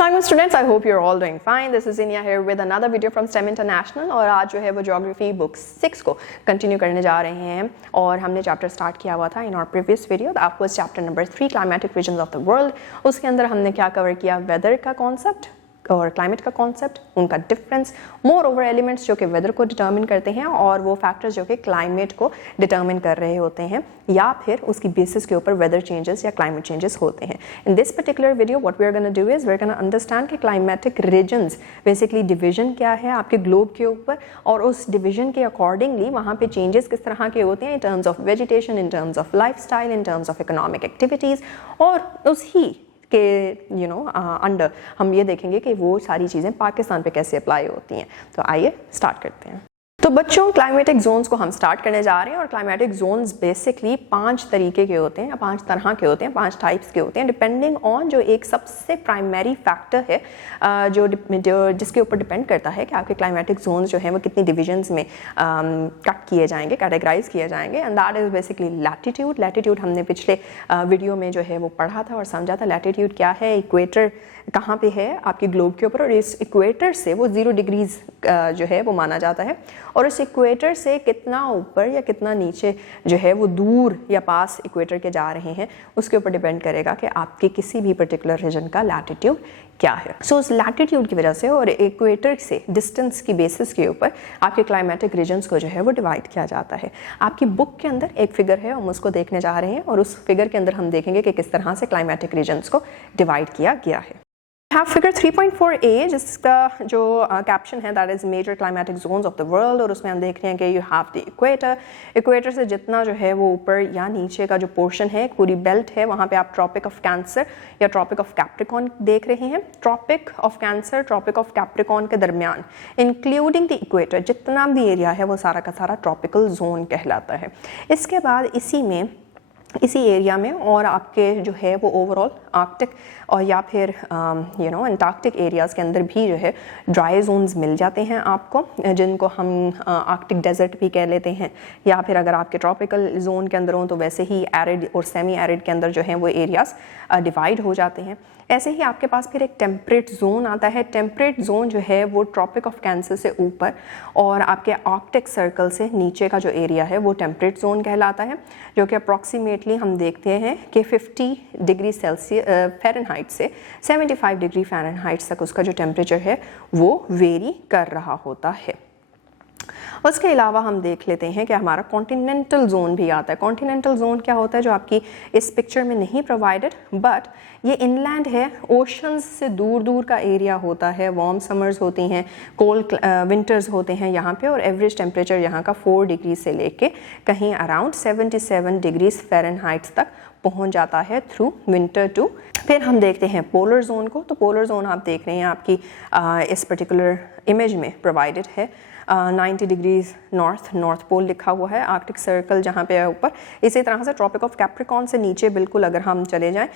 Assalamualaikum students, I hope you're all doing fine. This is Inia here with another video from STEM International और आज जो है वो geography book 6 को continue करने जा रहे हैं और हमने चैप्टर स्टार्ट किया हुआ था in our previous video that was chapter number 3 climatic regions of the world. उसके अंदर हमने क्या कवर किया, वेदर का कॉन्सेप्ट और क्लाइमेट का कॉन्सेप्ट, उनका डिफरेंस, मोर ओवर एलिमेंट्स जो कि वेदर को डिटर्मिन करते हैं और वो फैक्टर्स जो कि क्लाइमेट को डिटर्मिन कर रहे होते हैं या फिर उसकी बेसिस के ऊपर वेदर चेंजेस या क्लाइमेट चेंजेस होते हैं। In this particular video what we are gonna do is we are gonna understand कि क्लाइमेटिक रीजन्स बेसिकली डिवीजन क्या है आपके ग्लोब के ऊपर और उस डिवीजन के अकॉर्डिंगली वहाँ पे चेंजेस किस तरह के होते हैं in terms of vegetation, in terms of lifestyle, in terms of economic activities और उसी के अंडर हम ये देखेंगे कि वो सारी चीज़ें पाकिस्तान पे कैसे अप्लाई होती हैं। तो आइए स्टार्ट करते हैं। तो बच्चों क्लाइमेटिक जोन्स को हम स्टार्ट करने जा रहे हैं और क्लाइमेटिक जोन्स बेसिकली 5 तरीके के होते हैं या 5 तरह के होते हैं, 5 टाइप्स के होते हैं डिपेंडिंग ऑन जो एक सबसे प्राइमरी फैक्टर है जो जिसके ऊपर डिपेंड करता है कि आपके क्लाइमेटिक जोन्स जो हैं वो कितनी डिविजन्स में कट किए जाएंगे, कैटेगराइज किए जाएंगे and that is basically latitude. Latitude हमने पिछले वीडियो में जो है वो पढ़ा था और समझा था। लैटिट्यूड क्या है, इक्वेटर कहाँ पे है आपके ग्लोब के ऊपर और इस इक्वेटर से वो 0 डिग्रीज जो है वो माना जाता है और इस इक्वेटर से कितना ऊपर या कितना नीचे जो है वो दूर या पास इक्वेटर के जा रहे हैं उसके ऊपर डिपेंड करेगा कि आपके किसी भी पर्टिकुलर रीजन का लैटिट्यूड क्या है। सो उस लैटिट्यूड की वजह से और इक्वेटर से डिस्टेंस की बेसिस के ऊपर आपके क्लाइमेटिक रीजन्स को जो है वो डिवाइड किया जाता है। आपकी बुक के अंदर एक फिगर है, हम उसको देखने जा रहे हैं और उस फिगर के अंदर हम देखेंगे कि किस तरह से क्लाइमेटिक रीजन्स को डिवाइड किया गया है। have figure 3.4a जिसका जो कैप्शन है that is major climatic zones of the world और उसमें हम देख रहे हैं कि you have the equator. Equator से जितना जो है वो ऊपर या नीचे का जो पोर्शन है पूरी बेल्ट है वहाँ पे आप ट्रॉपिक ऑफ कैंसर या ट्रॉपिक ऑफ कैप्रिकॉन देख रहे हैं। Tropic of Cancer, Tropic of Capricorn के दरमियान इंक्लूडिंग द इक्वेटर जितना भी एरिया है वो सारा का सारा ट्रॉपिकल जोन कहलाता है। इसके बाद इसी एरिया में और आपके जो है वो ओवरऑल आर्कटिक और या फिर एंटार्क्टिक एरियाज़ के अंदर भी जो है ड्राई जोन्स मिल जाते हैं आपको, जिनको हम आर्कटिक डेजर्ट भी कह लेते हैं या फिर अगर आपके ट्रॉपिकल जोन के अंदर हों तो वैसे ही एरिड और सेमी एरिड के अंदर जो है वो एरियाज़ डिवाइड हो जाते हैं। ऐसे ही आपके पास फिर एक टेम्परेट जोन आता है। टेम्परेट जोन जो है वो ट्रॉपिक ऑफ कैंसर से ऊपर और आपके आर्कटिक सर्कल से नीचे का जो एरिया है वो टेम्परेट जोन कहलाता है, जो कि अप्रॉक्सीमेटली हम देखते हैं कि 50 डिग्री सेल्सियस फ़ारेनहाइट से 75 डिग्री फ़ारेनहाइट तक उसका जो टेम्परेचर है वो वेरी कर रहा होता है। उसके अलावा हम देख लेते हैं कि हमारा कॉन्टिनेंटल जोन भी आता है। कॉन्टिनेंटल जोन क्या होता है जो आपकी इस पिक्चर में नहीं प्रोवाइडेड, बट ये इनलैंड है, ओशंस से दूर दूर का एरिया होता है, वार्म समर्स होती हैं, कोल्ड विंटर्स होते हैं यहाँ पे और एवरेज टेम्परेचर यहाँ का 4 डिग्री से लेके कहीं अराउंड 77 डिग्रीज फ़ारेनहाइट तक पहुँच जाता है थ्रू विंटर टू। फिर हम देखते हैं पोलर जोन को। तो पोलर जोन आप देख रहे हैं आपकी इस पर्टिकुलर इमेज में प्रोवाइडेड है। 90 डिग्रीज नॉर्थ पोल लिखा हुआ है, आर्कटिक सर्कल जहाँ पे है ऊपर। इसी तरह से ट्रॉपिक ऑफ कैप्रिकॉन से नीचे बिल्कुल अगर हम चले जाएं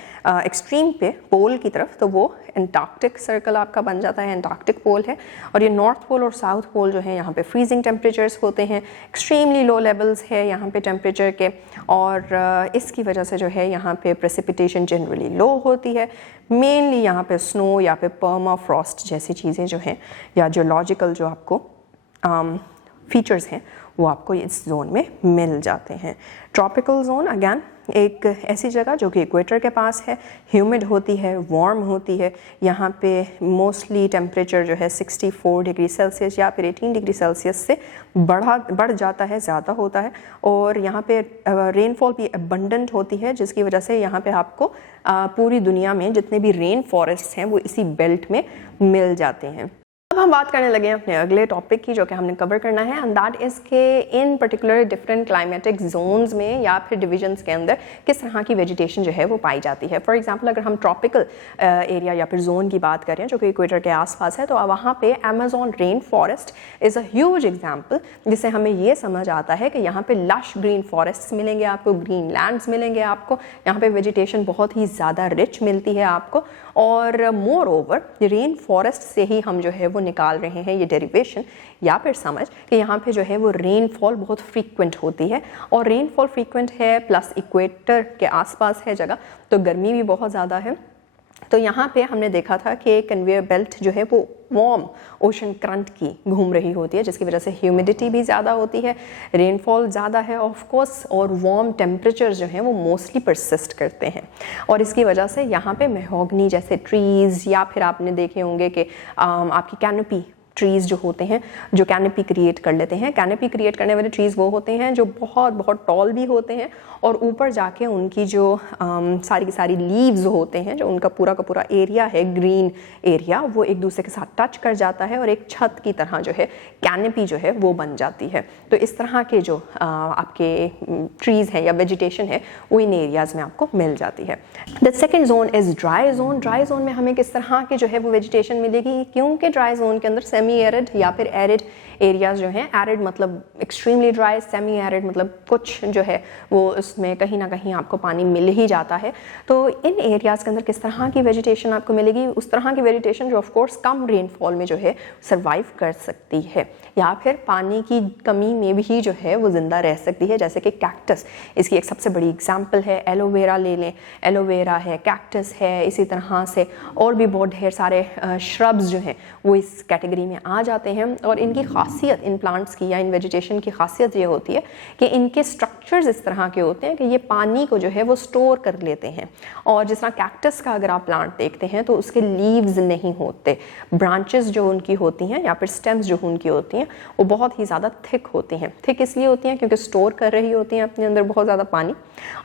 एक्सट्रीम पे पोल की तरफ तो वो एंटार्क्टिक सर्कल आपका बन जाता है, एंटार्क्टिक पोल है। और ये नॉर्थ पोल और साउथ पोल जो है यहाँ पे फ्रीजिंग टेम्परेचर्स होते हैं, एक्सट्रीमली लो लेवल्स है यहाँ पे टेम्परेचर के और इसकी वजह से जो है यहाँ पे प्रेसिपिटेशन जनरली लो होती है। मेनली यहाँ पे स्नो या फिर पर्मा फ्रॉस्ट जैसी चीज़ें जो हैं या जियोलॉजिकल जो आपको फीचर्स हैं वो आपको इस जोन में मिल जाते हैं। ट्रॉपिकल जोन अगेन एक ऐसी जगह जो कि इक्वेटर के पास है, ह्यूमिड होती है, वार्म होती है। यहाँ पे मोस्टली टेम्परेचर जो है 64 डिग्री सेल्सियस या फिर 18 डिग्री सेल्सियस से बढ़ जाता है, ज़्यादा होता है और यहाँ पे रेनफॉल भी अबंडेंट होती है जिसकी वजह से यहाँ पे आपको पूरी दुनिया में जितने भी रेन फॉरेस्ट हैं वो इसी बेल्ट में मिल जाते हैं। अब हम बात करने लगे हैं अपने अगले टॉपिक की जो कि हमने कवर करना है एंड दैट इज़ के इन पर्टिकुलर डिफरेंट क्लाइमेटिक जोन्स में या फिर डिविजन्स के अंदर किस तरह की वेजिटेशन जो है वो पाई जाती है। फॉर एग्जांपल अगर हम ट्रॉपिकल एरिया या फिर जोन की बात करें जो कि इक्वेटर के आसपास है तो वहाँ पे Amazon rain forest is a huge example, जिससे हमें ये समझ आता है कि यहाँ पे लश ग्रीन फॉरेस्ट मिलेंगे आपको, ग्रीन लैंड्स मिलेंगे आपको, यहाँ पे वेजिटेशन बहुत ही ज़्यादा रिच मिलती है आपको और मोर ओवर रेन फॉरेस्ट से ही हम जो है वो निकाल रहे हैं ये डेरिवेशन या फिर समझ कि यहाँ पे जो है वो रेनफॉल बहुत फ्रीक्वेंट होती है और रेनफॉल फ्रीक्वेंट है प्लस इक्वेटर के आसपास है जगह तो गर्मी भी बहुत ज़्यादा है। तो यहाँ पे हमने देखा था कि कन्वेयर बेल्ट जो है वो वार्म ओशन करंट की घूम रही होती है, जिसकी वजह से ह्यूमिडिटी भी ज़्यादा होती है, रेनफॉल ज़्यादा है ऑफ कोर्स, और वार्म टेम्परेचर जो है वो मोस्टली परसिस्ट करते हैं। और इसकी वजह से यहाँ पे मेहोगनी जैसे ट्रीज़, या फिर आपने देखे होंगे कि आपकी कैनोपी ट्रीज़ जो होते हैं, जो कैनोपी क्रिएट कर लेते हैं। कैनोपी क्रिएट करने वाले ट्रीज़ वो होते हैं जो बहुत बहुत टॉल भी होते हैं, और ऊपर जाके उनकी जो सारी की सारी लीव्स होते हैं, जो उनका पूरा का पूरा एरिया है, ग्रीन एरिया, वो एक दूसरे के साथ टच कर जाता है और एक छत की तरह जो है कैनोपी जो है वो बन जाती है। तो इस तरह के जो आपके ट्रीज़ हैं या वेजिटेशन है वो इन एरियाज़ में आपको मिल जाती है। The second zone is dry zone. Dry zone में हमें किस तरह की जो है वो वेजिटेशन मिलेगी, क्योंकि ड्राई जोन के अंदर सेमी एरिड या फिर एरिड एरियाज जो हैं, एरिड मतलब एक्सट्रीमली ड्राई, सेमी एरिड मतलब कुछ जो है वो उसमें कहीं ना कहीं आपको पानी मिल ही जाता है। तो इन एरियाज़ के अंदर किस तरह की वेजिटेशन आपको मिलेगी, उस तरह की वेजिटेशन जो ऑफ कोर्स कम रेनफॉल में जो है सर्वाइव कर सकती है, या फिर पानी की कमी में भी जो है वो ज़िंदा रह सकती है, जैसे कि कैक्टस इसकी एक सबसे बड़ी एग्जाम्पल है। एलोवेरा ले लें, एलोवेरा है, कैक्टस है, इसी तरह से और भी बहुत ढेर सारे श्रब्स जो हैं वो इस कैटेगरी में आ जाते हैं। और इनकी खासियत, इन प्लांट्स की या इन वेजिटेशन की खासियत ये होती है कि इनके स्ट्रक्चर्स इस तरह के होते हैं कि ये पानी को जो है वो स्टोर कर लेते हैं। और जिस तरह कैक्टस का अगर आप प्लांट देखते हैं तो उसके लीव्स नहीं होते, ब्रांचेस जो उनकी होती हैं या फिर स्टेम्स जो उनकी होती हैं वो बहुत ही ज़्यादा थिक होती हैं। थिक इसलिए होती हैं क्योंकि स्टोर कर रही होती हैं अपने अंदर बहुत ज़्यादा पानी,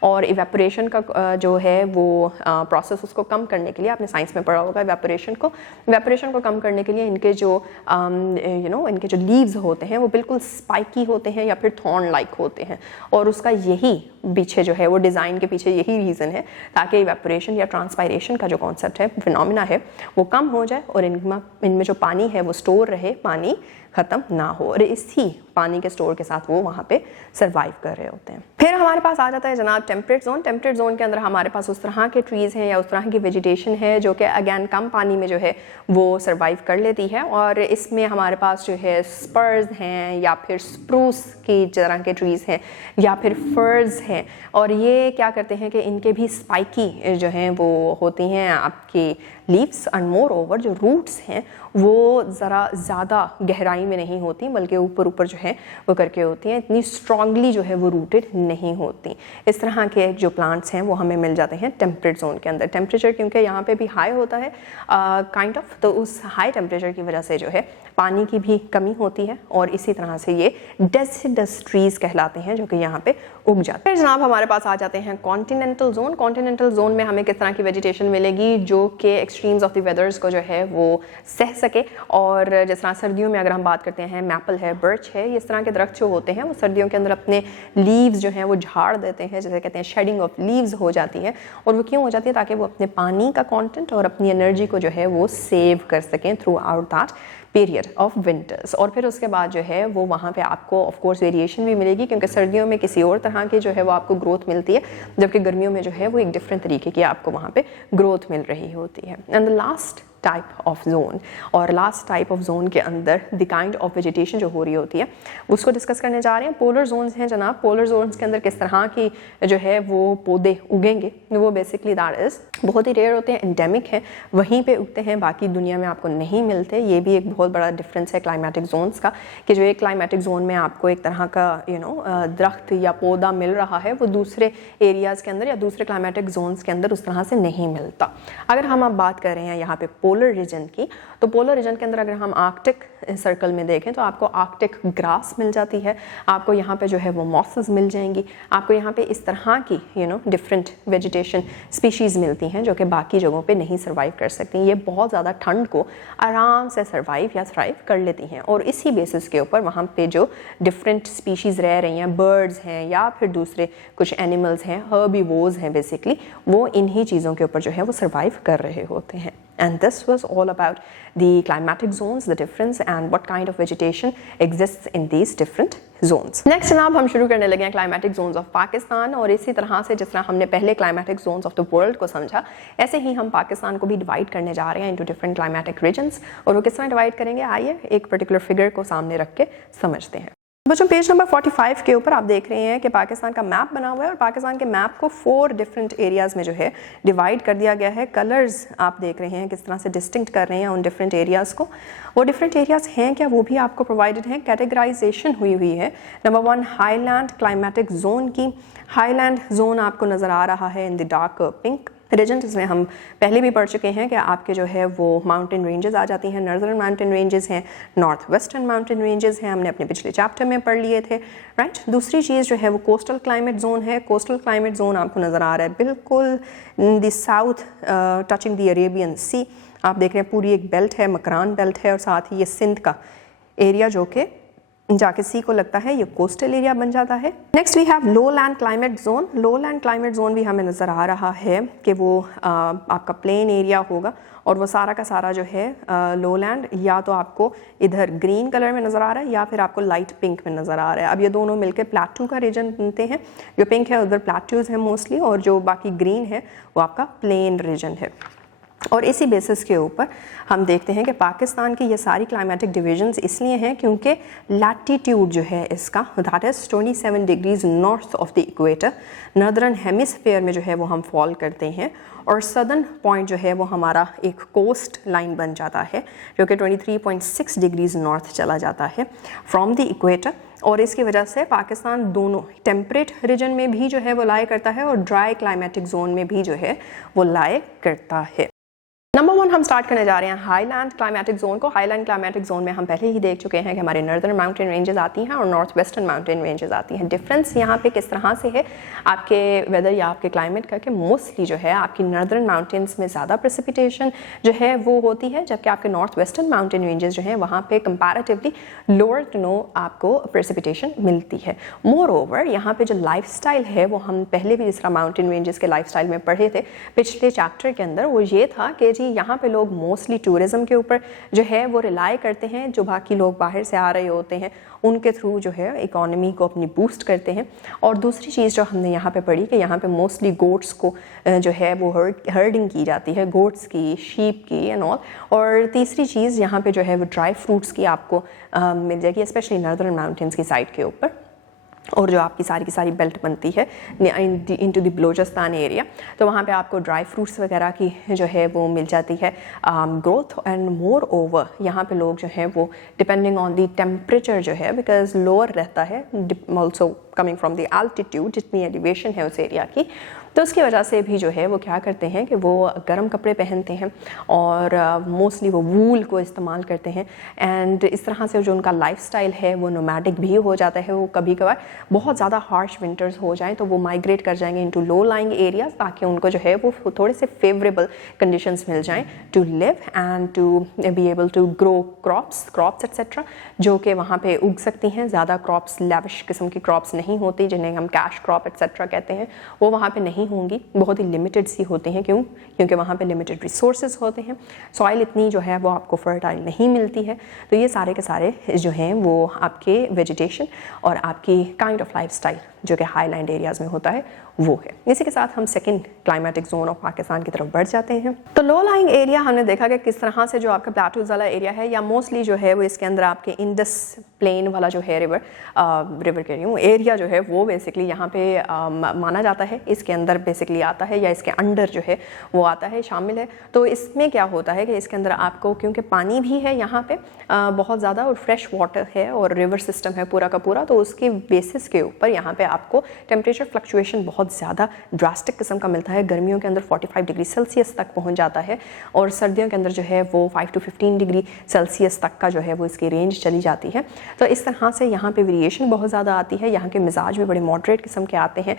और इवेपोरेशन का जो है वो प्रोसेस उसको कम करने के लिए, आपने साइंस में पढ़ा होगा इवेपोरेशन को कम करने के लिए इनके जो इनके जो लीव्स होते हैं वो बिल्कुल स्पाइकी होते हैं या फिर थॉर्न लाइक होते हैं। और उसका यही पीछे जो है वो डिज़ाइन के पीछे यही रीज़न है, ताकि इवेपोरेशन या ट्रांसपायरेशन का जो कॉन्सेप्ट है, फिनोमिना है, वो कम हो जाए और इनमें जो पानी है वो स्टोर रहे, पानी ख़त्म ना हो, और इसी पानी के स्टोर के साथ वो वहाँ पे सर्वाइव कर रहे होते हैं। फिर हमारे पास आ जाता है जनाब टेम्परेट जोन। टेम्परेट जोन के अंदर हमारे पास उस तरह के ट्रीज़ हैं या उस तरह की वेजिटेशन है जो कि अगैन कम पानी में जो है वो सर्वाइव कर लेती है, और इसमें हमारे पास जो है स्पर्स हैं या फिर स्प्रूस की तरह के ट्रीज़ हैं या फिर फर्स हैं। और ये क्या करते हैं कि इनके भी स्पाइकी जो हैं वो होती हैं आपकी लीव्स, एंड मोर ओवर जो रूट्स हैं वो ज़रा ज़्यादा गहराई में नहीं होती, बल्कि ऊपर ऊपर जो है वो करके होती हैं, इतनी स्ट्रांगली जो है वो रूटेड नहीं होती। इस तरह के जो प्लांट्स हैं वो हमें मिल जाते हैं टेम्परेट जोन के अंदर। टेम्परेचर क्योंकि यहाँ पे भी हाई होता है काइंड ऑफ, तो उस हाई टेम्परेचर की वजह से जो है पानी की भी कमी होती है, और इसी तरह से ये डेसिडस ट्रीज़ कहलाते हैं जो कि यहाँ पे उग जाते हैं। फिर जनाब हमारे पास आ जाते हैं कॉन्टिनेंटल जोन। कॉन्टिनेंटल जोन में हमें किस तरह की वेजिटेशन मिलेगी जो कि एक्सट्रीम्स ऑफ द वेदर्स को जो है वो सह सके। और जिस तरह सर्दियों में अगर हम बात करते हैं, मैपल है, बर्च है, इस तरह के दरख्त जो होते हैं वो सर्दियों के अंदर अपने लीव्स जो हैं वो झाड़ देते हैं, जैसे कहते हैं शेडिंग ऑफ लीव्स हो जाती है। और वो क्यों हो जाती है? ताकि वो अपने पानी का कंटेंट और अपनी एनर्जी को जो है वो सेव कर सकें through out that period of winters. और फिर उसके बाद जो है वो वहाँ पे आपको ऑफ कोर्स वेरिएशन भी मिलेगी, क्योंकि सर्दियों में किसी और तरह की जो है वो आपको ग्रोथ मिलती है, जबकि गर्मियों में जो है वो एक डिफरेंट तरीके की आपको वहाँ पे ग्रोथ मिल रही होती है। And the last type of zone, और लास्ट टाइप ऑफ जोन के अंदर द काइंड ऑफ वेजिटेशन जो हो रही होती है उसको डिस्कस करने जा रहे हैं। पोलर जोन्स हैं जनाब। पोलर जोन्स के अंदर किस तरह की जो है वो पौधे उगेंगे, वो बेसिकली दैट इज़ बहुत ही रेयर होते हैं, एंडेमिक है, वहीं पे उगते हैं, बाकी दुनिया में आपको नहीं मिलते। ये भी एक बहुत बड़ा डिफरेंस है क्लाइमेटिक जोन्स का, कि जो एक क्लाइमेटिक जोन में आपको एक तरह का दरख्त या पौधा मिल रहा है, वो दूसरे एरियाज़ के अंदर या दूसरे क्लाइमेटिक जोन्स के अंदर उस तरह से नहीं मिलता। अगर हम अब बात कर रहे हैं यहाँ पे पोलर रीजन की, तो पोलर रीजन के अंदर अगर हम आर्कटिक सर्कल में देखें तो आपको आर्कटिक ग्रास मिल जाती है, आपको यहाँ पे जो है वो मॉसेस मिल जाएंगी, आपको यहाँ पे इस तरह की डिफरेंट वेजिटेशन स्पीशीज़ मिलती हैं जो कि बाकी जगहों पे नहीं सर्वाइव कर सकती। ये बहुत ज़्यादा ठंड को आराम से सर्वाइव या थ्राइव कर लेती हैं, और इसी बेसिस के ऊपर वहाँ पे जो डिफरेंट स्पीशीज़ रह रही हैं, बर्ड्स हैं या फिर दूसरे कुछ एनिमल्स हैं, हर्बीवोर्स हैं, बेसिकली वो इन्हीं चीज़ों के ऊपर जो है वो सर्वाइव कर रहे होते हैं। And this was all about the climatic zones, the difference and what kind of vegetation exists in these different zones. Next जनाब हम शुरू करने लगे हैं climatic zones of पाकिस्तान, और इसी तरह से जिस तरह हमने पहले climatic zones of the world को समझा, ऐसे ही हम पाकिस्तान को भी डिवाइड करने जा रहे हैं into different climatic regions। और वो किस तरह डिवाइड करेंगे, आइए एक पर्टिकुलर फिगर को सामने रख के समझते हैं। बच्चों पेज नंबर 45 के ऊपर आप देख रहे हैं कि पाकिस्तान का मैप बना हुआ है और पाकिस्तान के मैप को 4 डिफरेंट एरियाज़ में जो है डिवाइड कर दिया गया है। कलर्स आप देख रहे हैं किस तरह से डिस्टिंक्ट कर रहे हैं उन डिफरेंट एरियाज़ को। वो डिफरेंट एरियाज़ हैं क्या, वो भी आपको प्रोवाइडेड हैं। कैटेगराइजेशन हुई हुई है। नंबर 1 हाईलैंड क्लाइमेटिक जोन की। हाईलैंड जोन आपको नज़र आ रहा है in the dark pink region, जिसमें हम पहले भी पढ़ चुके हैं कि आपके जो है वो माउंटेन रेंजेस आ जाती हैं। नॉर्दर्न माउंटेन रेंजेस हैं, नॉर्थ वेस्टर्न माउंटेन रेंजेस हैं, हमने अपने पिछले चैप्टर में पढ़ लिए थे, राइट। दूसरी चीज़ जो है वो कोस्टल क्लाइमेट जोन है। कोस्टल क्लाइमेट जोन आपको नज़र आ रहा है बिल्कुल the south touching the Arabian sea. आप देख रहे हैं पूरी एक बेल्ट है, मकरान बेल्ट है, और साथ ही ये सिंध का एरिया जो कि जाके सी को लगता है, ये कोस्टल एरिया बन जाता है। Next we have low land climate zone. Low land climate zone भी हमें नज़र आ रहा है कि वो आपका प्लेन एरिया होगा और वो सारा का सारा जो है लो लैंड या तो आपको इधर ग्रीन कलर में नज़र आ रहा है या फिर आपको लाइट पिंक में नज़र आ रहा है। अब ये दोनों मिलकर प्लेटू का रीजन बनते हैं। जो पिंक है उधर प्लेटूज हैं मोस्टली, और जो बाकी ग्रीन है वो आपका प्लेन रीजन है। और इसी बेसिस के ऊपर हम देखते हैं कि पाकिस्तान की ये सारी क्लाइमेटिक डिवीजन्स इसलिए हैं क्योंकि लैटिट्यूड जो है इसका that is 27 degrees north of the equator. Northern hemisphere में जो है वो हम फॉल करते हैं और सदर्न पॉइंट जो है वो हमारा एक कोस्ट लाइन बन जाता है जो कि 23.6 डिग्रीज नॉर्थ चला जाता है फ्रॉम द इक्वेटर। और इसकी वजह से पाकिस्तान दोनों टेम्परेट रीजन में भी जो है वो लाए करता है और ड्राई क्लाइमेटिक जोन में भी जो है वो लाए करता है। नंबर 1 हम स्टार्ट करने जा रहे हैं हाईलैंड क्लाइमेटिक जोन को। हाईलैंड क्लाइमेटिक जोन में हम पहले ही देख चुके हैं कि हमारे नॉर्दर्न माउंटेन रेंजेस आती हैं और नॉर्थ वेस्टर्न माउंटेन रेंजेस आती हैं। डिफरेंस यहाँ पे किस तरह से है आपके वेदर या आपके क्लाइमेट का, कि मोस्टली जो है आपकी नॉर्दर्न माउंटेन्स में ज़्यादा प्रेसिपिटेशन जो है वो होती है, जबकि आपके नॉर्थ वेस्टर्न माउंटेन रेंजेस जो हैं वहाँ पे कंपैरेटिवली लोअर टू नो आपको प्रेसिपिटेशन मिलती है। मोर ओवर यहाँ पे जो लाइफस्टाइल है वो हम पहले भी जिस तरह माउंटेन रेंजेस के लाइफस्टाइल में पढ़े थे पिछले चैप्टर के अंदर, वो ये था कि यहाँ पे लोग मोस्टली टूरिज्म के ऊपर जो है वो रिलाई करते हैं। जो बाकी लोग बाहर से आ रहे होते हैं उनके थ्रू जो है इकोनॉमी को अपनी बूस्ट करते हैं। और दूसरी चीज़ जो हमने यहाँ पे पढ़ी कि यहाँ पे मोस्टली गोट्स को जो है वो हर्डिंग की जाती है, गोट्स की, शीप की एंड ऑल। और तीसरी चीज़ यहाँ पे जो है वो ड्राई फ्रूट्स की आपको मिल जाएगी, स्पेशली नॉर्दर्न माउंटेन्स की साइड के ऊपर। और जो आपकी सारी की सारी बेल्ट बनती है इनटू द बलोचिस्तान एरिया, तो वहाँ पे आपको ड्राई फ्रूट्स वगैरह की जो है वो मिल जाती है ग्रोथ। एंड मोर ओवर यहाँ पे लोग जो है वो डिपेंडिंग ऑन द टेम्परेचर जो है, बिकॉज लोअर रहता है also coming from the altitude, जितनी एलिवेशन है उस एरिया की, तो उसकी वजह से भी जो है वो क्या करते हैं कि वो गर्म कपड़े पहनते हैं और मोस्टली वो वूल को इस्तेमाल करते हैं। एंड इस तरह से जो उनका लाइफस्टाइल है वो नोमैडिक भी हो जाता है। वो कभी कभार बहुत ज़्यादा हार्श विंटर्स हो जाएं तो वो माइग्रेट कर जाएंगे इनटू लो लाइंग एरियाज, ताकि उनको जो है वो थोड़े से फेवरेबल कंडीशंस मिल जाएं to live and to be able to grow crops etcetera, जो कि वहाँ पे उग सकती हैं। ज़्यादा क्रॉप्स, लैविश किस्म की क्रॉप्स नहीं होती जिन्हें हम कैश क्रॉप एक्सेट्रा कहते हैं, वो वहाँ पे नहीं होंगी, बहुत ही लिमिटेड सी होती हैं। क्यों? क्योंकि वहाँ पे लिमिटेड रिसोर्सेज होते हैं, सॉइल इतनी जो है वो आपको फर्टाइल नहीं मिलती है। तो ये सारे के सारे जो हैं वो आपके वेजिटेशन और आपकी काइंड ऑफ लाइफस्टाइल जो कि हाईलैंड एरियाज़ में होता है वो है। इसी के साथ हम second climatic zone of Pakistan की तरफ बढ़ जाते हैं। तो लो लाइंग एरिया हमने देखा कि किस तरह से जो आपका प्लेटूज वाला एरिया है, या मोस्टली जो है वो इसके अंदर आपके इंडस प्लेन वाला जो है रिवर कह रही हूँ एरिया जो है वो बेसिकली यहाँ पे माना जाता है, इसके अंदर बेसिकली आता है या इसके अंडर जो है वो आता है, शामिल है। तो इसमें क्या होता है कि इसके अंदर आपको, क्योंकि पानी भी है यहाँ पे बहुत ज़्यादा और फ्रेश वाटर है और रिवर सिस्टम है पूरा का पूरा, तो उसके बेसिस के ऊपर यहाँ पे आपको टेम्परेचर फ्लक्चुएशन बहुत ज़्यादा ड्रास्टिक किस्म का मिलता है। गर्मियों के अंदर 45 डिग्री सेल्सियस तक पहुँच जाता है और सर्दियों के अंदर जो है वो 5 to 15 डिग्री सेल्सियस तक का जो है वो इसकी रेंज चली जाती है। तो इस तरह से यहाँ पे वेरिएशन बहुत ज़्यादा आती है। यहाँ के मिजाज भी बड़े मॉडरेट किस्म के आते हैं।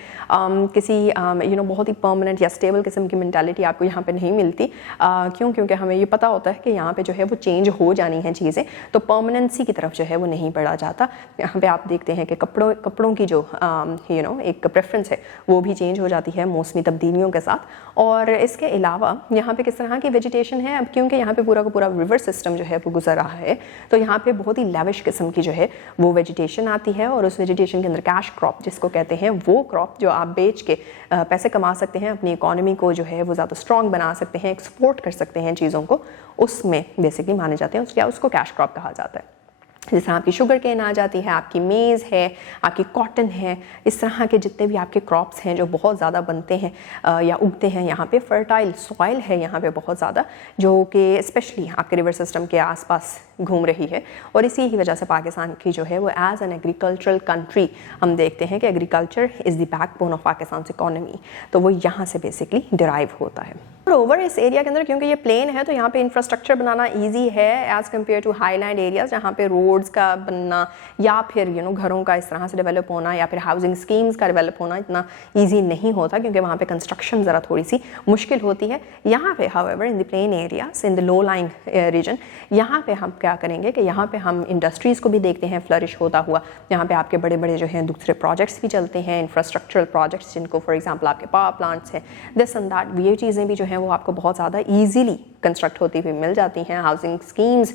किसी बहुत ही परमानेंट या स्टेबल किस्म की मेंटालिटी आपको यहाँ पे नहीं मिलती। क्यों? क्योंकि हमें ये पता होता है कि यहाँ पे जो है वो चेंज हो जानी है चीज़ें, तो परमानेंसी की तरफ जो है वो नहीं बढ़ा जाता। यहाँ पे आप देखते हैं कि कपड़ों की जो एक प्रेफरेंस है वो भी चेंज हो जाती है मौसमी तब्दीलियों के साथ। और इसके अलावा यहाँ पे किस तरह की वेजिटेशन है, अब क्योंकि यहाँ पे पूरा का पूरा रिवर सिस्टम जो है वो गुजर रहा है, तो यहाँ पे बहुत ही लेविश किस्म की जो है वो वेजिटेशन आती है। और उस वेजिटेशन के अंदर कैश क्रॉप जिसको कहते हैं, वो क्रॉप जो आप बेच के पैसे कमा सकते हैं, अपनी इकोनॉमी को जो है वो ज़्यादा स्ट्रॉन्ग बना सकते हैं, एक्सपोर्ट कर सकते हैं चीज़ों को, उसमें बेसिकली माने जाते हैं, उसको कैश क्रॉप कहा जाता है। जिस तरह आपकी शुगर केन आ जाती है, आपकी मेज़ है, आपकी कॉटन है, इस तरह के जितने भी आपके क्रॉप्स हैं जो बहुत ज़्यादा बनते हैं या उगते हैं, यहाँ पे फर्टाइल सॉइल है यहाँ पे बहुत ज़्यादा, जो कि स्पेशली आपके रिवर सिस्टम के आसपास घूम रही है। और इसी की वजह से पाकिस्तान की जो है वो एज एन एग्रीकल्चरल कंट्री हम देखते हैं कि agriculture is the backbone of Pakistan economy, तो वो यहाँ से बेसिकली डिराइव होता है। और ओवर इस एरिया के अंदर क्योंकि ये प्लेन है तो यहाँ पे इंफ्रास्ट्रक्चर बनाना इजी है as compare to highland areas, जहाँ पे रोड्स का बनना या फिर घरों का इस तरह से डेवलप होना या फिर हाउसिंग स्कीम्स का डेवलप होना इतना ईजी नहीं होता, क्योंकि वहाँ पे कंस्ट्रक्शन ज़रा थोड़ी सी मुश्किल होती है। यहाँ पे however in the plain areas in the low land region, यहाँ पे हम क्या करेंगे कि यहाँ पे हम इंडस्ट्रीज़ को भी देखते हैं फ्लरिश होता हुआ। यहाँ पे आपके बड़े बड़े जो हैं दूसरे प्रोजेक्ट्स भी चलते हैं, इंफ्रास्ट्रक्चरल प्रोजेक्ट्स, जिनको फॉर एग्जाम्पल आपके पावर प्लांट्स हैं, दिस एंड दैट, ये चीज़ें भी जो हैं वो आपको बहुत ज़्यादा ईजीली कंस्ट्रक्ट होती हुई मिल जाती हैं। हाउसिंग स्कीम्स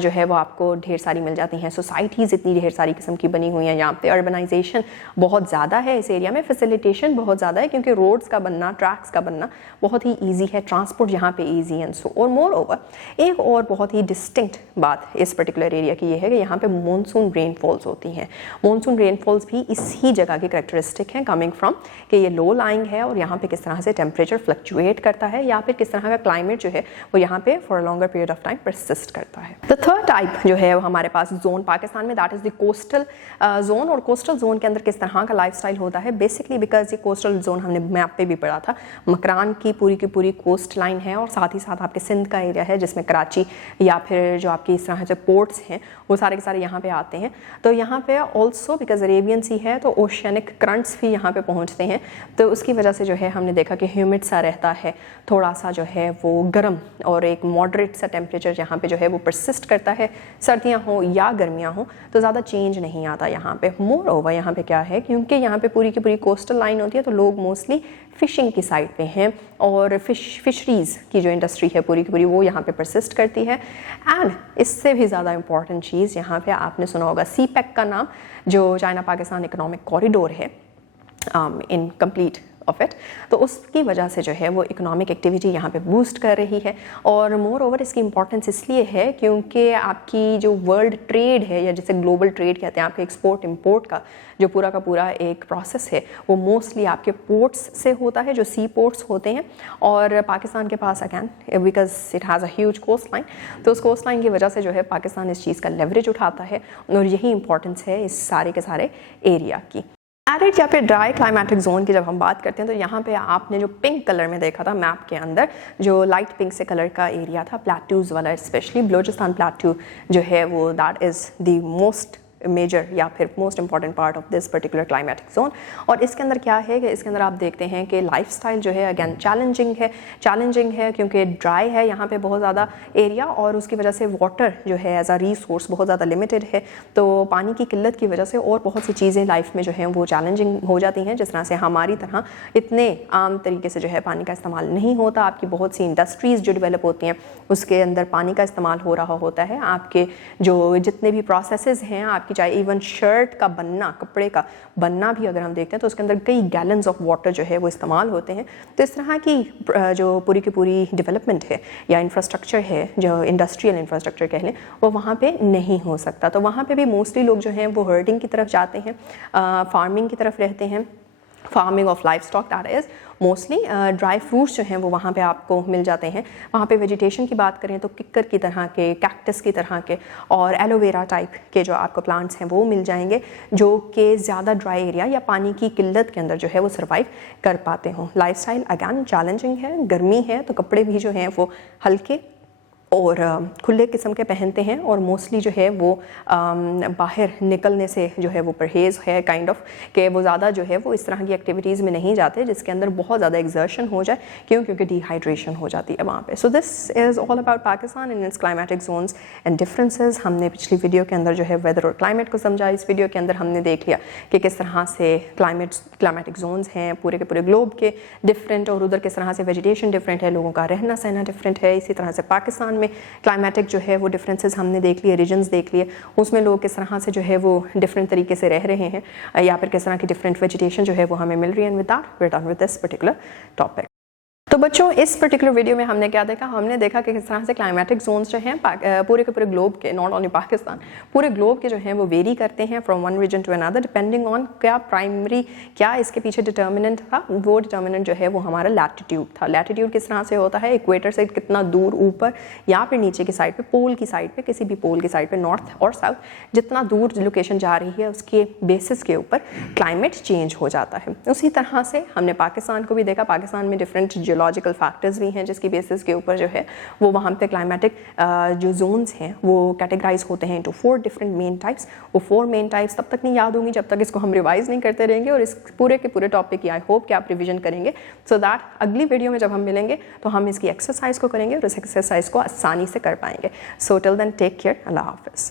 जो है वो आपको ढेर सारी मिल जाती हैं, सोसाइटीज़ इतनी ढेर सारी किस्म की बनी हुई हैं। यहाँ पे अर्बनाइजेशन बहुत ज़्यादा है इस एरिया में, फैसिलिटेशन बहुत ज़्यादा है, क्योंकि रोड्स का बनना, ट्रैक्स का बनना बहुत ही ईजी है, ट्रांसपोर्ट यहाँ पे ईजी एंड सो। और मोर ओवर एक और बहुत ही डिस्टिंक्ट बात इस पर्टिकुलर एरिया की ये है कि यहाँ पे मानसून रेनफॉल्स होती हैं। मानसून रेनफॉल्स भी इसी जगह की करेक्टरिस्टिक हैं, कमिंग फ्रॉम कि ये लो लाइंग है और यहाँ पे किस तरह से टेम्परेचर फ्लक्चुएट करता है या फिर किस तरह का क्लाइमेट जो है वो यहाँ पे for a longer period of time persist करता है। द थर्ड टाइप जो है वो हमारे पास जोन पाकिस्तान में, that is the coastal zone. और कोस्टल जोन के अंदर किस तरह का लाइफस्टाइल होता है, बेसिकली बिकॉज ये कोस्टल जोन हमने मैप पे भी पढ़ा था, मकरान की पूरी कोस्ट लाइन है और साथ ही साथ आपके सिंध का एरिया है, जिसमें कराची या फिर जो आपकी इस तरह से पोर्ट्स हैं वो सारे के सारे यहाँ पे आते हैं। तो यहाँ पे ऑल्सो बिकॉज अरेबियन सी है तो ओशियनिक करंट्स भी यहाँ पे पहुँचते हैं, तो उसकी वजह से जो है हमने देखा कि ह्यूमिड सा रहता है, थोड़ा सा जो है वो गर्म और एक मॉडरेट सा टेम्परेचर यहाँ पे जो है वो परसिस्ट करता है, सर्दियाँ हो या गर्मियाँ हो तो ज़्यादा चेंज नहीं आता यहाँ पे। मोर ओवर यहाँ पे क्या है, क्योंकि यहाँ पे पूरी की पूरी कोस्टल लाइन होती है तो लोग मोस्टली फिशिंग की साइड पे हैं और फिशरीज़ की जो इंडस्ट्री है पूरी की पूरी वो यहाँ पे परसिस्ट करती है। एंड इससे भी ज़्यादा इंपॉर्टेंट चीज़ यहाँ पे आपने सुना होगा CPEC का नाम, जो चाइना पाकिस्तान इकोनॉमिक कॉरिडोर है इन कंप्लीट ऑफ इट, तो उसकी वजह से जो है वो इकोनॉमिक एक्टिविटी यहाँ पे बूस्ट कर रही है। और मोर ओवर इसकी इंपॉर्टेंस इसलिए है क्योंकि आपकी जो वर्ल्ड ट्रेड है या जिसे ग्लोबल ट्रेड कहते हैं, आपके एक्सपोर्ट इंपोर्ट का जो पूरा का पूरा एक प्रोसेस है वो मोस्टली आपके पोर्ट्स से होता है, जो सी पोर्ट्स होते हैं। और पाकिस्तान के पास again because it has a huge coast line, तो उस कोस्ट लाइन की वजह से जो है पाकिस्तान इस चीज़ का लेवरेज उठाता है और यही इंपॉर्टेंस है इस सारे के सारे एरिया की। एरिड या फिर ड्राई क्लाइमेटिक जोन की जब हम बात करते हैं तो यहाँ पे आपने जो पिंक कलर में देखा था मैप के अंदर, जो लाइट पिंक से कलर का एरिया था प्लेट्यूज़ वाला, स्पेशली बलोचिस्तान प्लेट्यू जो है वो that is the most major या फिर most important part of this particular climatic zone. और इसके अंदर क्या है कि इसके अंदर आप देखते हैं कि लाइफस्टाइल जो है अगेन चैलेंजिंग है क्योंकि ड्राई है यहाँ पे बहुत ज़्यादा एरिया और उसकी वजह से वाटर जो है एज अ रिसोर्स बहुत ज़्यादा लिमिटेड है, तो पानी की किल्लत की वजह से और बहुत सी चीज़ें लाइफ में जो हैं वो चैलेंजिंग हो जाती हैं। जिस तरह से हमारी तरह इतने आम तरीके से जो है पानी का इस्तेमाल नहीं होता, आपकी बहुत सी इंडस्ट्रीज़ जो डेवलप होती हैं उसके अंदर पानी का इस्तेमाल हो रहा होता है। आपके जो जितने भी प्रोसेसेस हैं, आपकी चाहे इवन शर्ट का बनना, कपड़े का बनना भी अगर हम देखते हैं तो उसके अंदर कई गैलन्स ऑफ वाटर जो है वो इस्तेमाल होते हैं। तो इस तरह की जो पूरी की पूरी डेवलपमेंट है या इंफ्रास्ट्रक्चर है, जो इंडस्ट्रियल इंफ्रास्ट्रक्चर कह लें, वो वहाँ पे नहीं हो सकता। तो वहाँ पे भी मोस्टली लोग जो हैं वो हर्डिंग की तरफ जाते हैं, फार्मिंग की तरफ रहते हैं, farming of life stock that is mostly. Dry fruits जो हैं वो वहाँ पे आपको मिल जाते हैं। वहाँ पे वेजिटेशन की बात करें तो किक्कर की तरह के, कैक्टस की तरह के और एलोवेरा टाइप के जो आपको प्लांट्स हैं वो मिल जाएंगे, जो कि ज़्यादा ड्राई एरिया या पानी की किल्लत के अंदर जो है वो सर्वाइव कर पाते हों। लाइफस्टाइल अगैन चैलेंजिंग है, गर्मी है तो कपड़े भी जो हैं वो हल्के और खुले किस्म के पहनते हैं और मोस्टली जो है वो बाहर निकलने से जो है वो परहेज़ है काइंड ऑफ, कि वो ज़्यादा जो है वो इस तरह की एक्टिविटीज़ में नहीं जाते जिसके अंदर बहुत ज़्यादा एक्सर्शन हो जाए, क्योंकि डिहाइड्रेशन हो जाती है वहाँ पे। So this is all about Pakistan in its climatic zones and differences. हमने पिछली वीडियो के अंदर जो है वेदर और क्लाइमेट को समझा, इस वीडियो के अंदर हमने देख लिया कि किस तरह से क्लाइमेटिक जोन्स हैं पूरे के पूरे ग्लोब के डिफरेंट, और उधर किस तरह से वेजिटेशन डिफरेंट है, लोगों का रहना सहना डिफरेंट है। इसी तरह से पाकिस्तान में क्लाइमेटिक जो है वो डिफरेंसेस हमने देख लिए, रीजन्स देख लिए, उसमें लोग किस तरह से जो है वो डिफरेंट तरीके से रह रहे हैं या फिर किस तरह की डिफरेंट वेजिटेशन जो है वो हमें मिल रही है। And with that we are done with this particular topic. तो बच्चों इस पर्टिकुलर वीडियो में हमने क्या देखा, हमने देखा कि किस तरह से क्लाइमेटिक जोन्स जो हैं पूरे के पूरे ग्लोब के, नॉट ओनली पाकिस्तान, पूरे ग्लोब के जो हैं वो वेरी करते हैं from one region to another depending on क्या इसके पीछे डिटर्मिनेंट था। वो डिटर्मिनेंट जो है वो हमारा लैटिट्यूड था। लैटिट्यूड किस तरह से होता है, इक्वेटर से कितना दूर ऊपर या फिर नीचे की साइड पे, पोल की साइड पे, किसी भी पोल की साइड पे, नॉर्थ और साउथ, जितना दूर लोकेशन जा रही है उसके बेसिस के ऊपर क्लाइमेट चेंज हो जाता है। उसी तरह से हमने पाकिस्तान को भी देखा, पाकिस्तान में डिफरेंट जियोलॉजिकल फैक्टर्स भी हैं जिसकी बेसिस के ऊपर जो है वो वहाँ पे क्लाइमेटिक जो जोन्स हैं वो कैटेगराइज होते हैं इनटू 4 डिफरेंट मेन टाइप्स। वो 4 मेन टाइप्स तब तक नहीं याद होंगी जब तक इसको हम रिवाइज नहीं करते रहेंगे और इस पूरे के पूरे टॉपिक की आई होप कि आप रिविजन करेंगे, सो दैट अगली वीडियो में जब हम मिलेंगे तो हम इसकी एक्सरसाइज को करेंगे और इस एक्सरसाइज को आसानी से कर पाएंगे। So till then take care, अल्लाह हाफिज़।